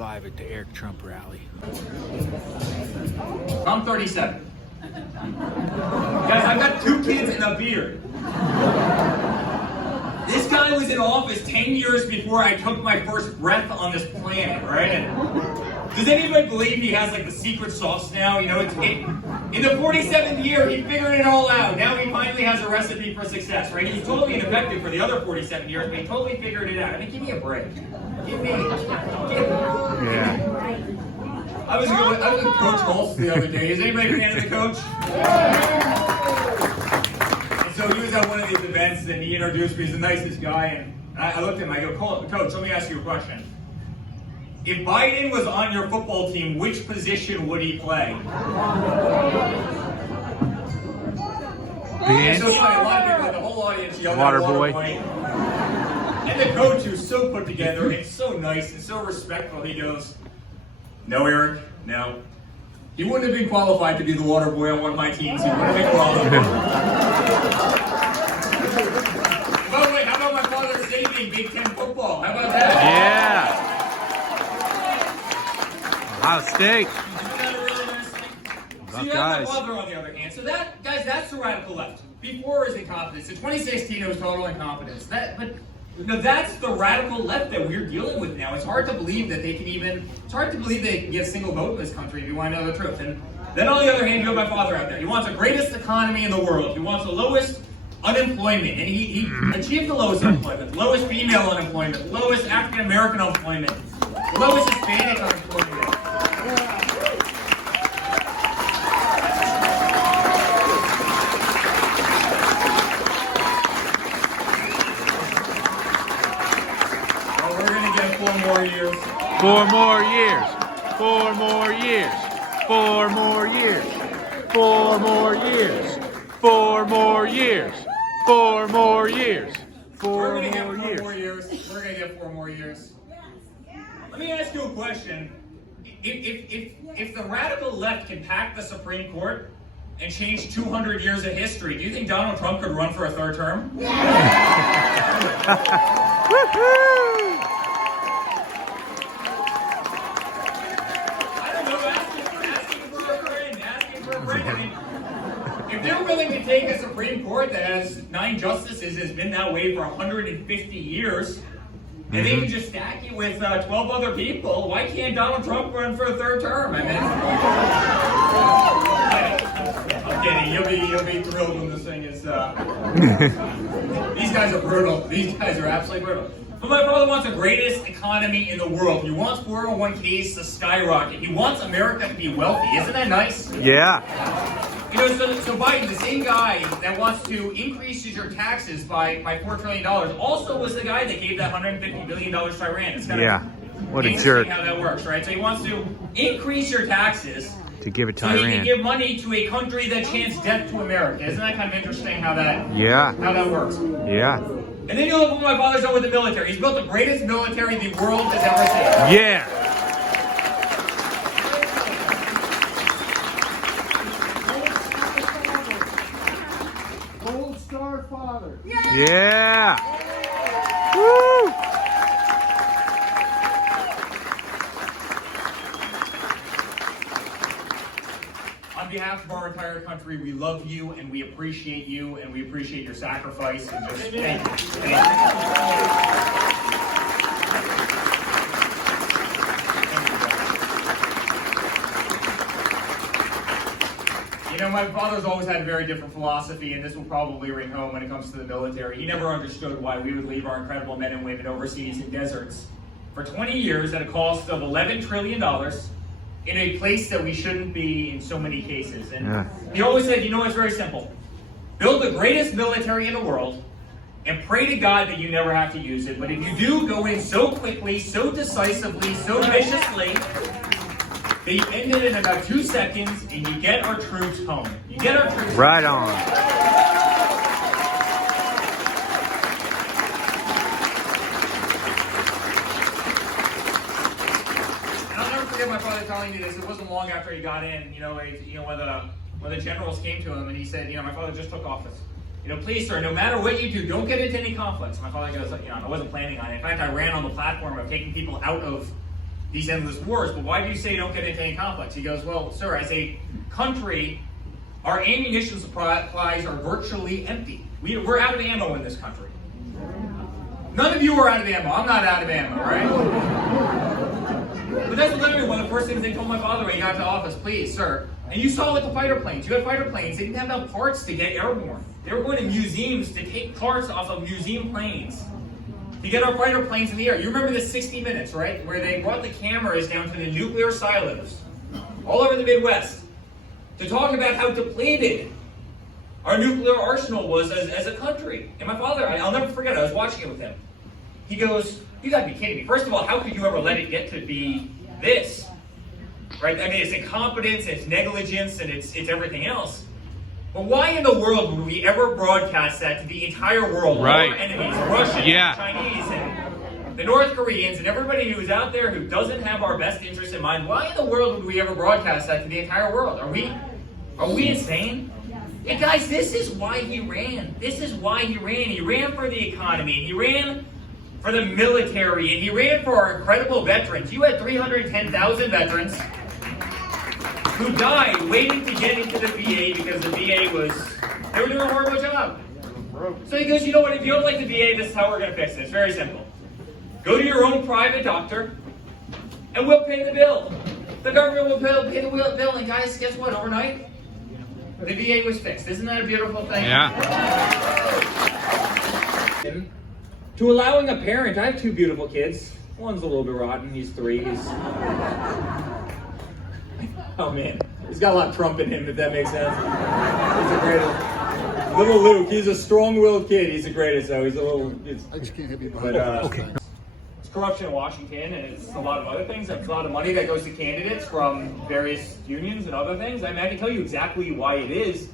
live at the Eric Trump rally. I'm 37. Guys, I've got 2 kids and a beard. This guy was in office 10 years before I took my first breath on this planet, right? And does anybody believe he has like the secret sauce now? You know, in the 47th year, he figured it all out. Now he finally has a recipe for success, right? He's totally ineffective for the other 47 years, but he totally figured it out. I mean, give me a break. Yeah. I was with Coach Holtz the other day. Is anybody a fan of the coach? And so he was at one of these events, and he introduced me. He's the nicest guy, and I looked at him. I go, Coach, let me ask you a question. If Biden was on your football team, which position would he play? And so funny, a lot of people, the whole audience yelled Water out boy. And the coach, who's so put together and so nice and so respectful, he goes, "No, Eric, no. He wouldn't have been qualified to be the water boy on one of my teams. He wouldn't have been qualified." By the way, how about my father saving Big Ten football? How about that? Yeah. Ohio State. Isn't that a really nice thing? So you have Buckeyes. my father on the other hand. So that, guys, that's the radical left. Before it was incompetence. In 2016, it was total incompetence. That's the radical left that we're dealing with now. It's hard to believe that they can get a single vote in this country if you want to know the truth. And then on the other hand, you have my father out there. He wants the greatest economy in the world. He wants the lowest unemployment. And he achieved the lowest unemployment, lowest female unemployment, lowest African American unemployment, lowest Hispanic unemployment. Years. 4 more years. 4 more years. 4 more years. 4 more years. 4 more years. 4 more years. 4 We're gonna get more 4 years. more years. We're gonna get 4 more years. Let me ask you a question. If the radical left can pack the Supreme Court and change 200 years of history, do you think Donald Trump could run for a 3rd term? If they're willing to take a Supreme Court that has 9 justices, has been that way for 150 years, and they can just stack you with 12 other people, why can't Donald Trump run for a 3rd term? I mean, I'm kidding. You'll be thrilled when this thing is. These guys are brutal. These guys are absolutely brutal. But my brother wants the greatest economy in the world. He wants 401ks to skyrocket. He wants America to be wealthy. Isn't that nice? Yeah. You know, so Biden, the same guy that wants to increase your taxes by $4 trillion, also was the guy that gave that $150 billion to Iran. It's kind of What a interesting jerk. how that works, right? So he wants to increase your taxes To give it to so he Iran. can give money to a country that chants death to America. Isn't that kind of interesting how that works? Yeah. And then you look at what my father's done with the military. He's built the greatest military the world has ever seen. Yeah. Gold Star Father. Yeah. Woo. On behalf of our entire country, we love you and we appreciate you and we appreciate your sacrifice and just thank you. You know, my father's always had a very different philosophy, and this will probably ring home when it comes to the military. He never understood why we would leave our incredible men and women overseas in deserts for 20 years at a cost of $11 trillion in a place that we shouldn't be in so many cases. And he always said, you know, it's very simple. Build the greatest military in the world and pray to God that you never have to use it. But if you do, go in so quickly, so decisively, so viciously, that you end it in about 2 seconds and you get our troops home. You get our troops Right on. And I'll never forget my father telling me this. It wasn't long after he got in, when the generals came to him and he said, my father just took office. Please, sir, no matter what you do, don't get into any conflicts. My father goes, I wasn't planning on it. In fact, I ran on the platform of taking people out of these endless wars, but why do you say you don't get into any conflicts? He goes, well, sir, as a country, our ammunition supplies are virtually empty. We're out of ammo in this country. None of you are out of ammo. I'm not out of ammo, right? But that's literally one of the first things they told my father when he got to office. Please, sir. And you saw with the fighter planes. You had fighter planes. They didn't have enough parts to get airborne. They were going to museums to take parts off of museum planes to get our fighter planes in the air. You remember the 60 Minutes, right? Where they brought the cameras down to the nuclear silos all over the Midwest to talk about how depleted our nuclear arsenal was as a country. And my father, I'll never forget, I was watching it with him. He goes, you gotta be kidding me. First of all, how could you ever let it get to be this? Right? I mean, it's incompetence, it's negligence, and it's everything else. But why in the world would we ever broadcast that to the entire world? Right. All our enemies, the Russians, Yeah. the Chinese, and the North Koreans, and everybody who's out there who doesn't have our best interest in mind. Why in the world would we ever broadcast that to the entire world? Are we insane? Hey guys, this is why he ran. This is why he ran. He ran for the economy. He ran for the military. And he ran for our incredible veterans. You had 310,000 veterans who died waiting to get into the VA because the VA they were doing a horrible job. So he goes, you know what, if you don't like the VA, this is how we're going to fix this. Very simple. Go to your own private doctor, and we'll pay the bill. The government will pay the bill, and guys, guess what, overnight? The VA was fixed. Isn't that a beautiful thing? Yeah. To allowing a parent, I have two beautiful kids. One's a little bit rotten. He's 3. Oh man, he's got a lot of Trump in him, if that makes sense. He's the greatest. Little Luke, he's a strong-willed kid. He's the greatest, though. He's a little. I just can't have you But okay. It's corruption in Washington, and it's a lot of other things. It's a lot of money that goes to candidates from various unions and other things. I mean, I can tell you exactly why it is.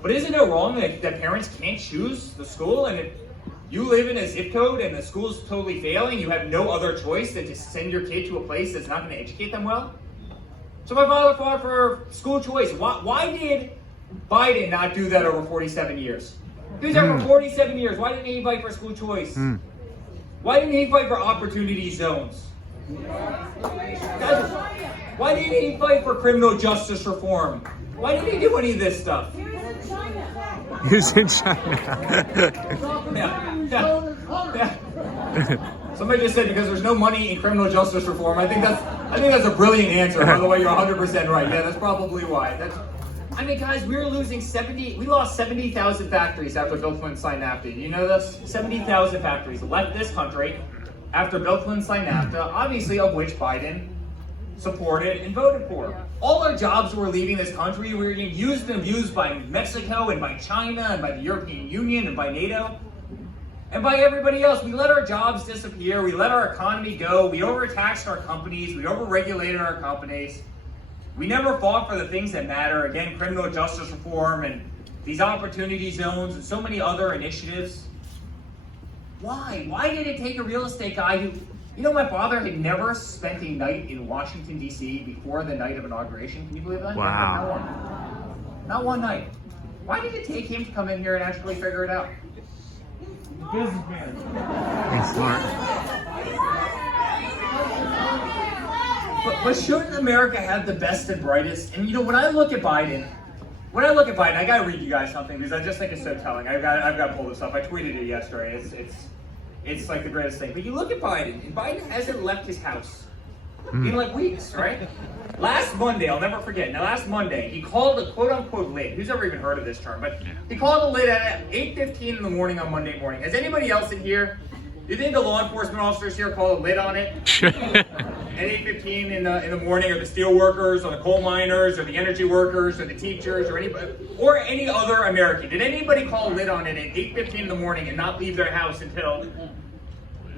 But isn't it wrong that parents can't choose the school? And if you live in a zip code and the school's totally failing, you have no other choice than to send your kid to a place that's not going to educate them well? So my father fought for school choice. Why did Biden not do that over 47 years? He was there for 47 years. Why didn't he fight for school choice? Why didn't he fight for opportunity zones? Why didn't he fight for criminal justice reform? Why didn't he do any of this stuff? He was in China. Yeah. Somebody just said because there's no money in criminal justice reform. I think that's a brilliant answer. By the way, you're 100% right. Yeah, that's probably why. I mean, guys, we lost 70,000 factories after Bill Clinton signed NAFTA. You know this? 70,000 factories left this country after Bill Clinton signed NAFTA, obviously of which Biden supported and voted for. All our jobs were leaving this country. We were getting used and abused by Mexico and by China and by the European Union and by NATO and by everybody else. We let our jobs disappear. We let our economy go. We overtaxed our companies. We overregulated our companies. We never fought for the things that matter. Again, criminal justice reform and these opportunity zones and so many other initiatives. Why? Why did it take a real estate guy who, you know, my father had never spent a night in Washington, D.C. before the night of inauguration. Can you believe that? Wow. Not one night. Why did it take him to come in here and actually figure it out? Businessman. He's smart. But shouldn't America have the best and brightest? And you know, when I look at Biden, I gotta read you guys something because I just think it's so telling. I've got to pull this up. I tweeted it yesterday. It's like the greatest thing. But you look at Biden, and Biden hasn't left his house in like weeks, right? Last Monday, I'll never forget. Now, last Monday, he called a quote-unquote lid. Who's ever even heard of this term? But he called a lid at 8:15 in the morning on Monday morning. Has anybody else in here? Do you think the law enforcement officers here call a lid on it? At 8:15 in the morning, or the steel workers, or the coal miners, or the energy workers, or the teachers, or any other American? Did anybody call a lid on it at 8:15 in the morning and not leave their house until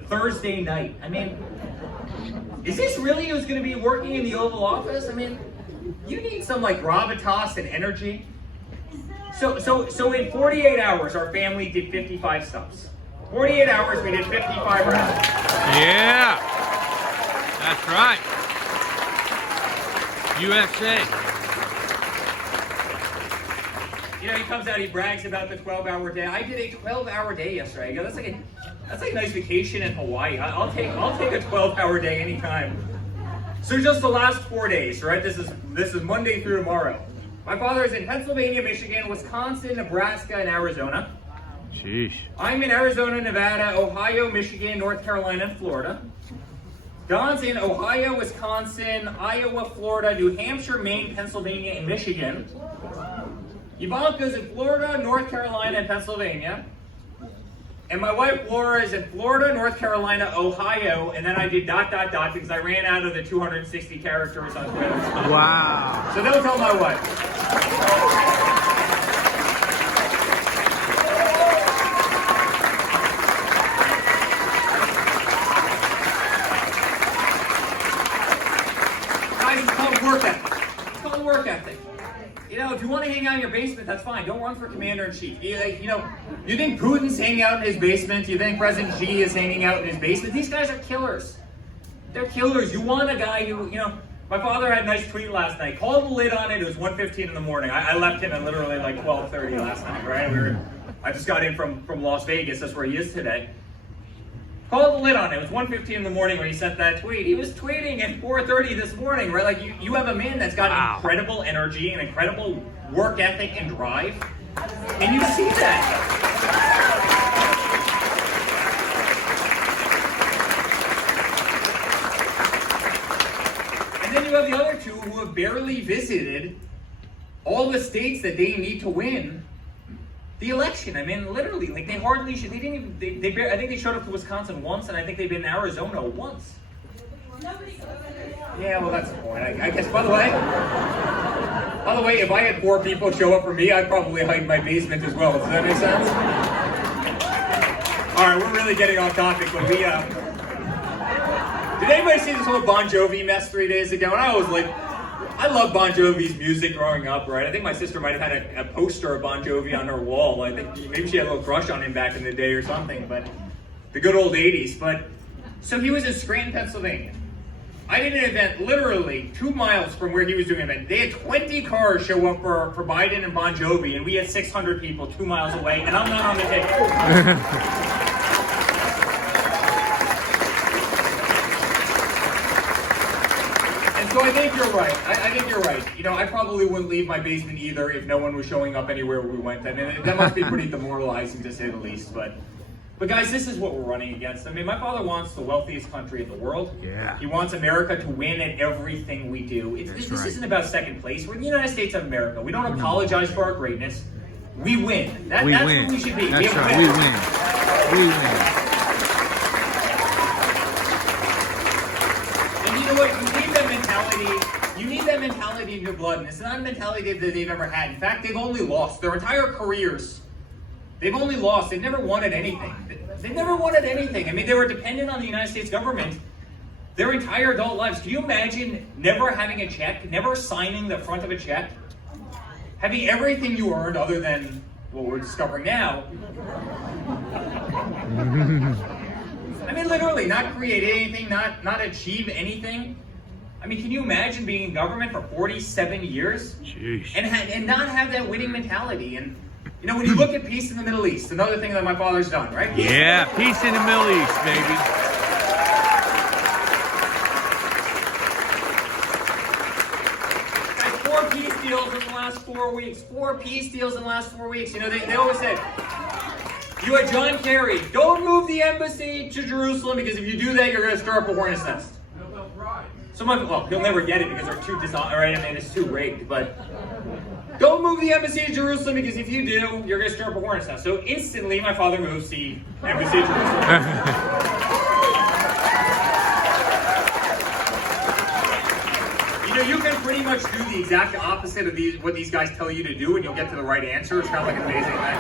Thursday night? I mean, is this really who's going to be working in the Oval Office? I mean, you need some like gravitas and energy. So in 48 hours, our family did 55 stops. 48 hours, we did 55 rounds. Yeah. That's right. USA. You know, he comes out, he brags about the 12-hour day. I did a 12-hour day yesterday. I go, that's like a nice vacation in Hawaii. I'll take a 12-hour day anytime. So just the last 4 days, right? This is Monday through tomorrow. My father is in Pennsylvania, Michigan, Wisconsin, Nebraska, and Arizona. Sheesh. I'm in Arizona, Nevada, Ohio, Michigan, North Carolina, and Florida. Don's in Ohio, Wisconsin, Iowa, Florida, New Hampshire, Maine, Pennsylvania, and Michigan. Ivanka's in Florida, North Carolina, and Pennsylvania. And my wife Laura is in Florida, North Carolina, Ohio, and then I did ... because I ran out of the 260 characters on Twitter. Wow. So don't tell my wife. Guys, it's called work ethic. It's called work ethic. You know, if you want to hang out in your basement, that's fine. Don't run for commander-in-chief. You know, you think Putin's hanging out in his basement? You think President Xi is hanging out in his basement? These guys are killers. They're killers. You want a guy who, you know, my father had a nice tweet last night. Called the lid on it. It was 1:15 in the morning. I left him at literally like 12:30 last night, right? I just got in from Las Vegas. That's where he is today. Called the lid on it. It was 1:15 in the morning when he sent that tweet. He was tweeting at 4:30 this morning, right? Like you have a man that's got incredible energy and incredible work ethic and drive, and you see that. And then you have the other two who have barely visited all the states that they need to win the election. I mean, literally, like they hardly should. They didn't even. I think they showed up to Wisconsin once, and I think they've been in Arizona once. Yeah, well, that's the point. I guess. By the way, if I had 4 people show up for me, I'd probably hide in my basement as well. Does that make sense? All right, we're really getting off topic, but we. Did anybody see this whole Bon Jovi mess 3 days ago? And I was like, I love Bon Jovi's music growing up, right? I think my sister might have had a poster of Bon Jovi on her wall. I think maybe she had a little crush on him back in the day or something, but the good old 80s. But so he was in Scranton, Pennsylvania. I did an event literally 2 miles from where he was doing an event. They had 20 cars show up for Biden and Bon Jovi, and we had 600 people 2 miles away, and I'm not on the ticket. So I think you're right. I think you're right. You know, I probably wouldn't leave my basement either if no one was showing up anywhere we went. I mean, that must be pretty demoralizing to say the least. But guys, this is what we're running against. I mean, my father wants the wealthiest country in the world. Yeah. He wants America to win at everything we do. This isn't about second place. We're the United States of America. We don't apologize for our greatness. We win. That's win. What we should be. That's right. We win. We win. You need that mentality in your blood, and it's not a mentality that they've ever had. In fact, they've only lost their entire careers. They've only lost. They've never wanted anything. They've never wanted anything. I mean, they were dependent on the United States government their entire adult lives. Can you imagine never having a check, never signing the front of a check, having everything you earned other than what we're discovering now? I mean, literally, not create anything, not achieve anything. I mean, can you imagine being in government for 47 years and not have that winning mentality? And you know, when you look at peace in the Middle East, another thing that my father's done, right? Yeah, peace in the Middle East, baby. Guys, 4 peace deals in the last 4 weeks. 4 peace deals in the last 4 weeks. You know, they always said, you had John Kerry, don't move the embassy to Jerusalem because if you do that, you're going to stir up a hornet's nest. So he'll never get it because they're too right? I mean, it's too rigged. But don't move the embassy to Jerusalem because if you do, you're going to stir up a hornet's nest. So instantly, my father moves the embassy to Jerusalem. You know, you can pretty much do the exact opposite of what these guys tell you to do, and you'll get to the right answer. It's kind of like an amazing thing.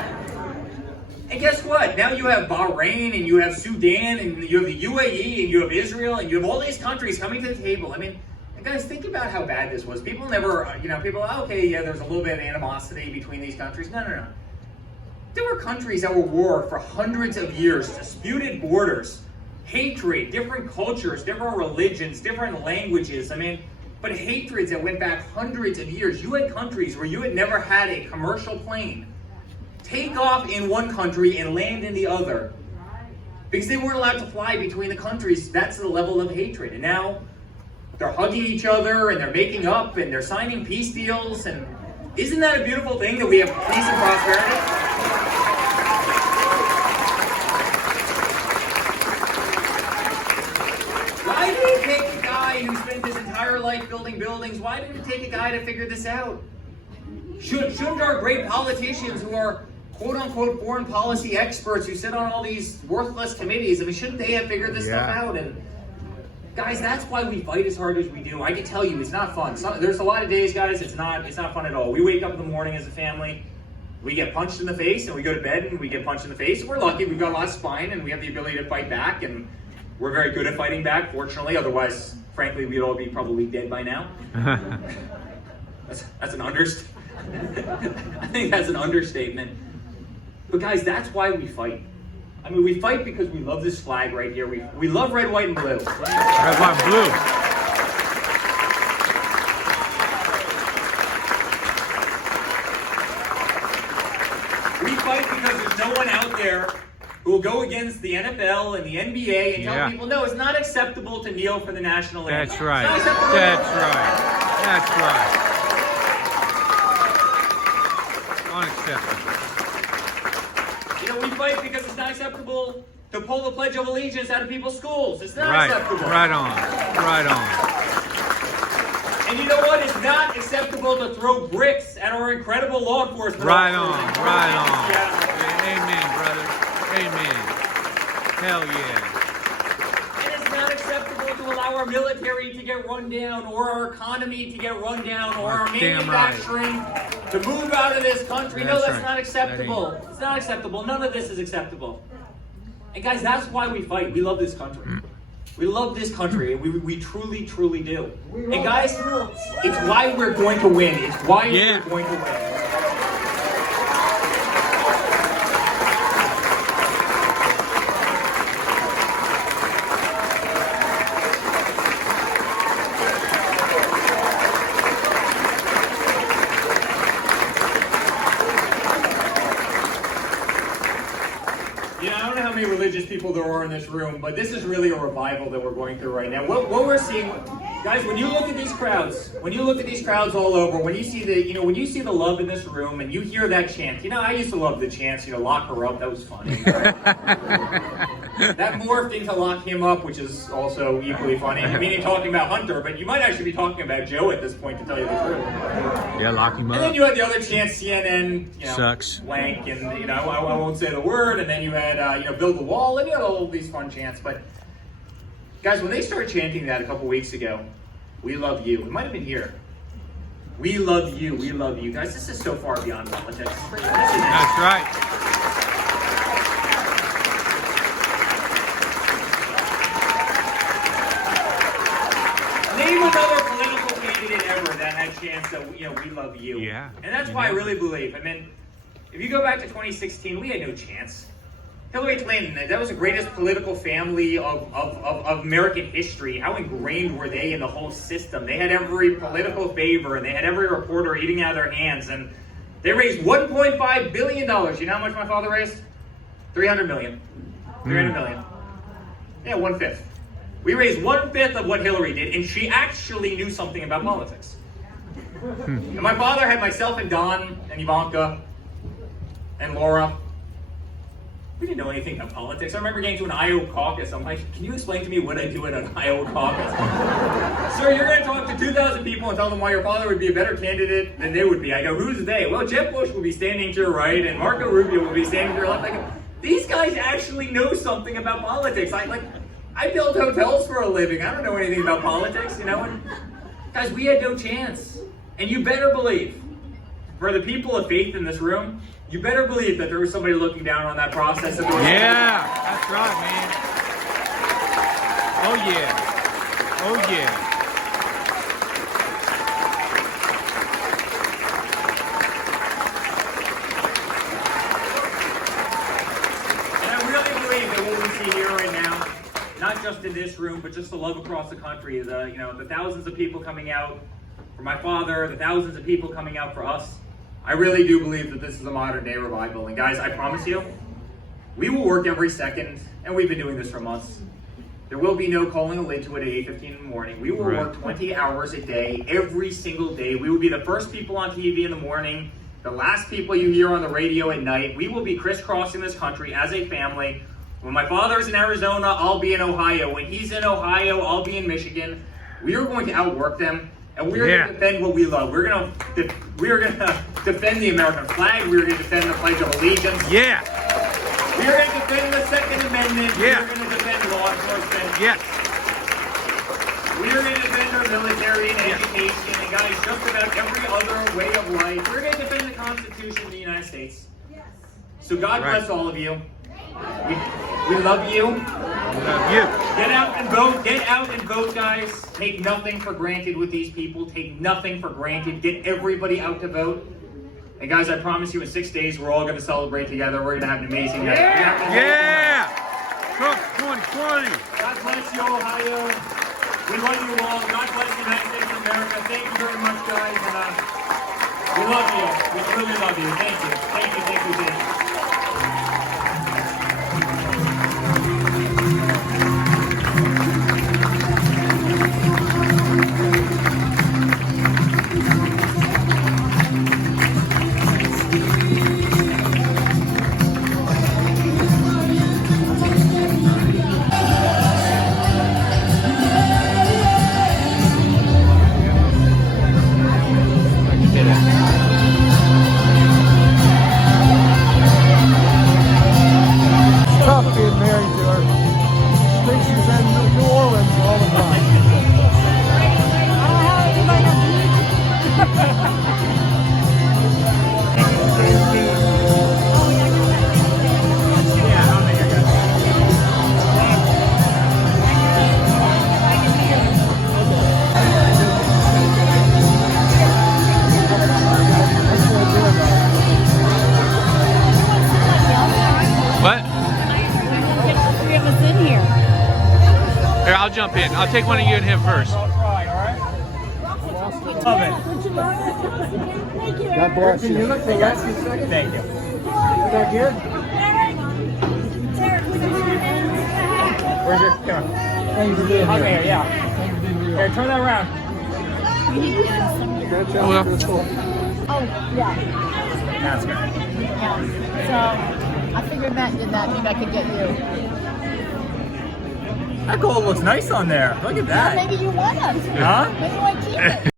And guess what? Now you have Bahrain, and you have Sudan, and you have the UAE, and you have Israel, and you have all these countries coming to the table. I mean, guys, think about how bad this was. People never, okay, yeah, there's a little bit of animosity between these countries. No. There were countries that were war for hundreds of years, disputed borders, hatred, different cultures, different religions, different languages. I mean, but hatreds that went back hundreds of years. You had countries where you had never had a commercial plane take off in one country and land in the other because they weren't allowed to fly between the countries. That's the level of hatred. And now they're hugging each other and they're making up and they're signing peace deals. And isn't that a beautiful thing that we have peace and prosperity? Why did it take a guy who spent his entire life building buildings? Why did it take a guy to figure this out? Shouldn't our great politicians who are quote-unquote foreign policy experts who sit on all these worthless committees, I mean, shouldn't they have figured this stuff out? And guys, that's why we fight as hard as we do. I can tell you, it's not fun. There's a lot of days, guys, it's not fun at all. We wake up in the morning as a family, we get punched in the face, and we go to bed and we get punched in the face. We're lucky, we've got a lot of spine, and we have the ability to fight back, and we're very good at fighting back, fortunately. Otherwise, frankly, we'd all be probably dead by now. That's an understatement. I think that's an understatement. But guys, that's why we fight. I mean, we fight because we love this flag right here. We love red, white, and blue. Red, white, and blue. We fight because there's no one out there who will go against the NFL and the NBA and tell people, no, it's not acceptable to kneel for the national anthem. That's right. It's not acceptable. That's right. Unacceptable. You know, we fight because it's not acceptable to pull the Pledge of Allegiance out of people's schools. It's not Right. acceptable. Right on. Right on. And you know what? It's not acceptable to throw bricks at our incredible law enforcement. Right officers. on. Right on. Yeah. Amen, brother. Amen. Hell yeah. And it's not acceptable to allow our military to get run down, or our economy to get run down, or our Damn right. manufacturing to move out of this country. No, that's right. not acceptable. It's not acceptable. None of this is acceptable. And guys, that's why we fight. We love this country. We love this country, and we truly, truly do. And guys, it's why we're going to win. It's why we're going to win. Religious people there are in this room, but this is really a revival that we're going through right now. What we're seeing, guys, when you look at these crowds all over, when you see the love in this room and you hear that chant, I used to love the chants, lock her up, that was funny. That morphed into lock him up, which is also equally funny. Meaning talking about Hunter, but you might actually be talking about Joe at this point, to tell you the truth. Yeah, lock him up. And then you had the other chants, CNN, sucks, wank, and I won't say the word. And then you had build the wall, and you had all these fun chants. But guys, when they started chanting that a couple weeks ago, we love you. It might have been here. We love you. We love you, guys. This is so far beyond politics. That's right. Name another political candidate ever that had chance that we love you. Yeah. And that's why I really believe. I mean, if you go back to 2016, we had no chance. Hillary Clinton, that was the greatest political family of American history. How ingrained were they in the whole system? They had every political favor, and they had every reporter eating out of their hands. And they raised $1.5 billion. You know how much my father raised? $300 million. $300 million. Yeah, 1/5. We raised 1/5 of what Hillary did, and she actually knew something about politics. And my father had myself and Don and Ivanka and Laura. We didn't know anything about politics. I remember getting to an Iowa caucus. I'm like, can you explain to me what I do at an Iowa caucus? Sir, you're going to talk to 2,000 people and tell them why your father would be a better candidate than they would be. I go, who's they? Well, Jeb Bush will be standing to your right, and Marco Rubio will be standing to your left. I go, these guys actually know something about politics. I build hotels for a living. I don't know anything about politics, And guys, we had no chance. And you better believe, for the people of faith in this room, you better believe that there was somebody looking down on that process. Yeah, that's right, man. Oh yeah. Oh yeah. And I really believe that what we see here right now, not just in this room, but just the love across the country, the thousands of people coming out for my father, the thousands of people coming out for us. I really do believe that this is a modern day revival. And guys, I promise you, we will work every second, and we've been doing this for months. There will be no calling a lid to it at 8:15 in the morning. We will work 20 hours a day, every single day. We will be the first people on TV in the morning, the last people you hear on the radio at night. We will be crisscrossing this country as a family. When my father's in Arizona, I'll be in Ohio. When he's in Ohio, I'll be in Michigan. We are going to outwork them, and we are going to defend what we love. We're going to defend the American flag. We're going to defend the Pledge of Allegiance. Yeah. We are going to defend the Second Amendment. Yeah. We are going to defend law enforcement. Yes. We are going to defend our military and education, and guys, just about every other way of life. We're going to defend the Constitution of the United States. Yes. So God bless all of you. We love you. We love you. Get out and vote. Get out and vote, guys. Take nothing for granted with these people. Take nothing for granted. Get everybody out to vote. And guys, I promise you in 6 days, we're all going to celebrate together. We're going to have an amazing night. Yeah! Trump 2020! God bless you, Ohio. We love you all. God bless the United States of America. Thank you very much, guys. And we love you. We really love you. Thank you. Thank you. Thank you. Thank you. Tough being married to her. Thinks she's in New Orleans all the time. What? Get all three of us in here. Here, I'll jump in. I'll take one of you and him first. I'll try, all right? Love it. God bless you. Thank you. Is that good? Where's your camera? Thank you for being Okay, here. yeah. Here, turn that around. Oh, well. Oh, yeah. That's good. Yeah. So I figured Matt did that. Maybe I could get you. That gold looks nice on there. Look at that. Maybe you want us. Huh? Maybe you want to keep it.